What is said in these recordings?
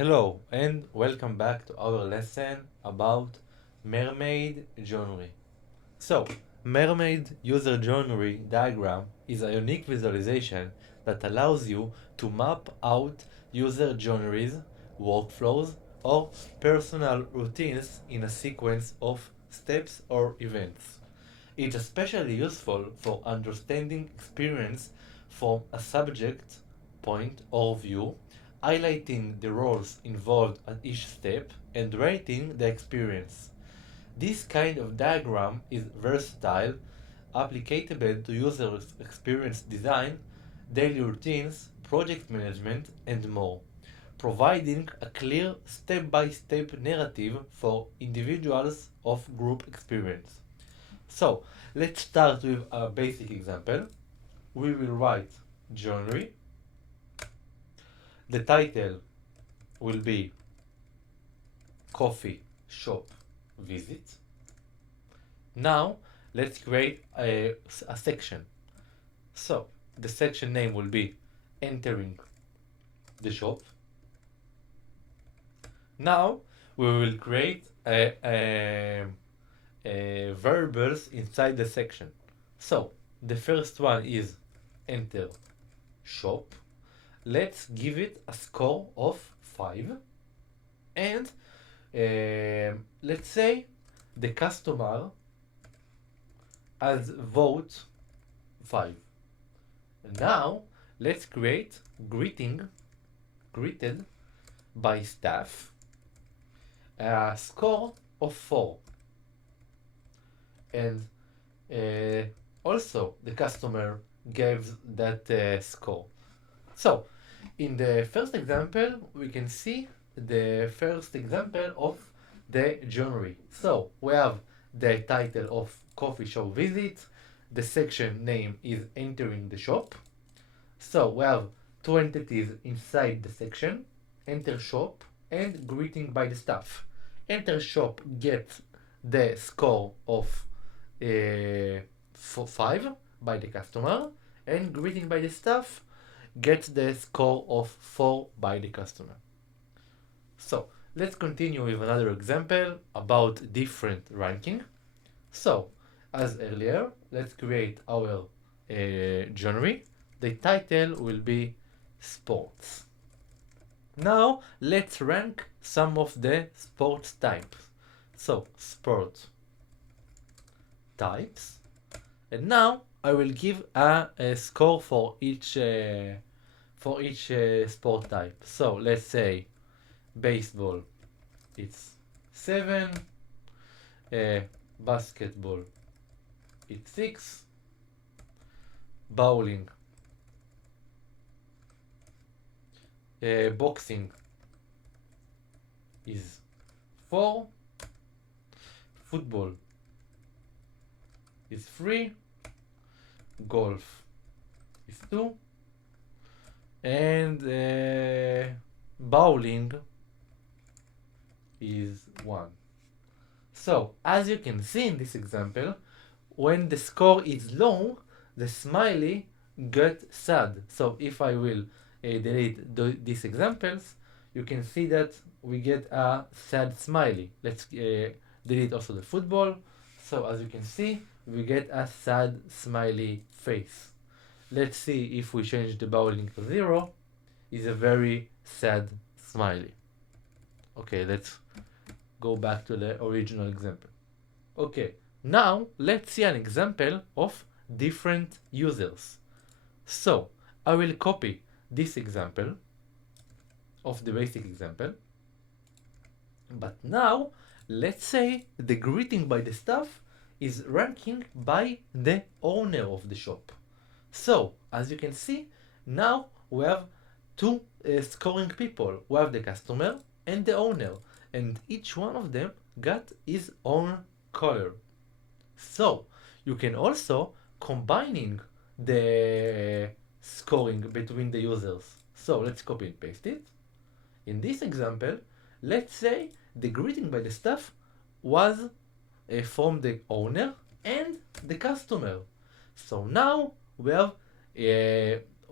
Hello and welcome back to our lesson about Mermaid genre. So, Mermaid user genre diagram is a unique visualization that allows you to map out user genres, workflows, or personal routines in a sequence of steps or events. It's especially useful for understanding experience from a subject point of view, highlighting the roles involved at each step and rating the experience. This kind of diagram is versatile, applicable to user experience design, daily routines, project management, and more, providing a clear step by step narrative for individuals of group experience. So, let's start with a basic example. We will write genre. The title will be Coffee Shop Visit. Now, let's create a section. So, the section name will be Entering the Shop. Now, we will create variables inside the section. So, the first one is Enter Shop. Let's give it a score of 5. And let's say the customer has vote 5. Now let's create greeted by staff, a score of 4. And also the customer gave that score. So, in the first example, we can see the first example of the genre. So, we have the title of Coffee Shop Visit, the section name is Entering the Shop. So, we have two entities inside the section, Enter Shop and Greeting by the Staff. Enter Shop gets the score of 5 by the customer, and Greeting by the Staff gets the score of 4 by the customer. So let's continue with another example about different ranking. So as earlier, let's create our genre. The title will be Sports. Now let's rank some of the sports types. So sport types, and now I will give a score for each sport type. So let's say baseball, it's 7. Basketball, it's 6. Bowling, boxing is 4. Football is 3. Golf is 2. And bowling is 1. So, as you can see in this example, when the score is low, the smiley get sad. So, if I will delete these examples, you can see that we get a sad smiley. Let's delete also the football. So, as you can see, we get a sad smiley face. Let's see if we change the bowling to 0. Is a very sad smiley. Okay, let's go back to the original example. Okay, now let's see an example of different users. So I will copy this example of the basic example, but now let's say the greeting by the staff is ranking by the owner of the shop. So as you can see, now we have two scoring people. We have the customer and the owner, and each one of them got his own color. So you can also combining the scoring between the users. So let's copy and paste it. In this example, let's say the greeting by the staff was from the owner and the customer. So now we have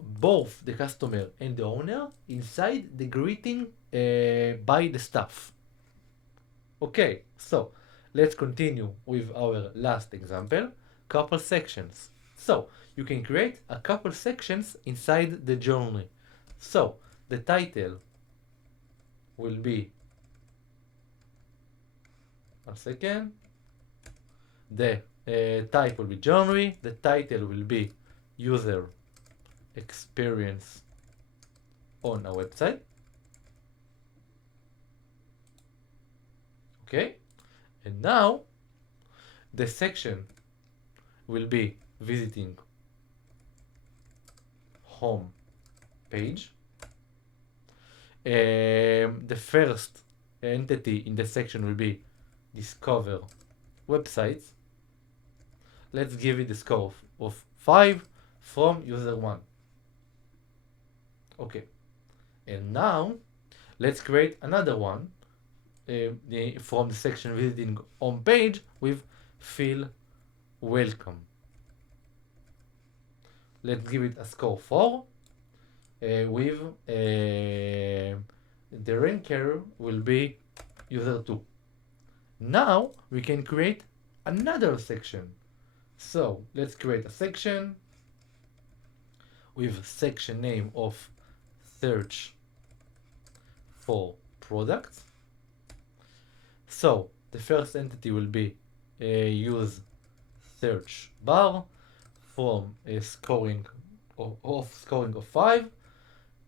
both the customer and the owner inside the greeting by the staff. Okay, so let's continue with our last example, couple sections. So you can create a couple sections inside the journey. So the title will be, one second, the type will be journey, the title will be user experience on a website. Okay, and now the section will be visiting home page. The first entity in the section will be discover websites. Let's give it a score of 5 from user 1. Okay, and now let's create another one from the section visiting home page with feel welcome. Let's give it a score 4 with the ranker will be user 2. Now we can create another section. So let's create a section with section name of search for products. So the first entity will be use search bar from a scoring of 5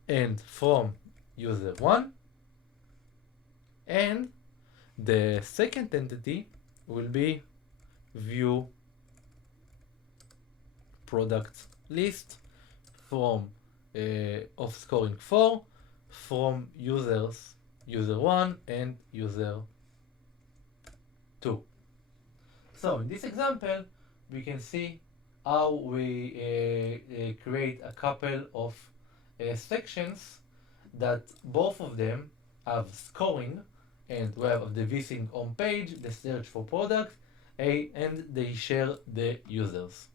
and from user 1, and the second entity will be view product list from of scoring 4 from user 1 and user 2. So in this example we can see how we create a couple of sections that both of them have scoring, and we have the visiting home page, the search for product, and they share the users.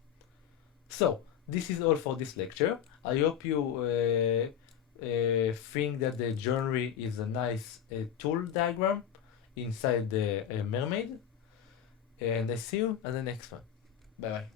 So this is all for this lecture. I hope you think that the journey is a nice tool diagram inside the Mermaid, and I see you at the next one. Bye bye.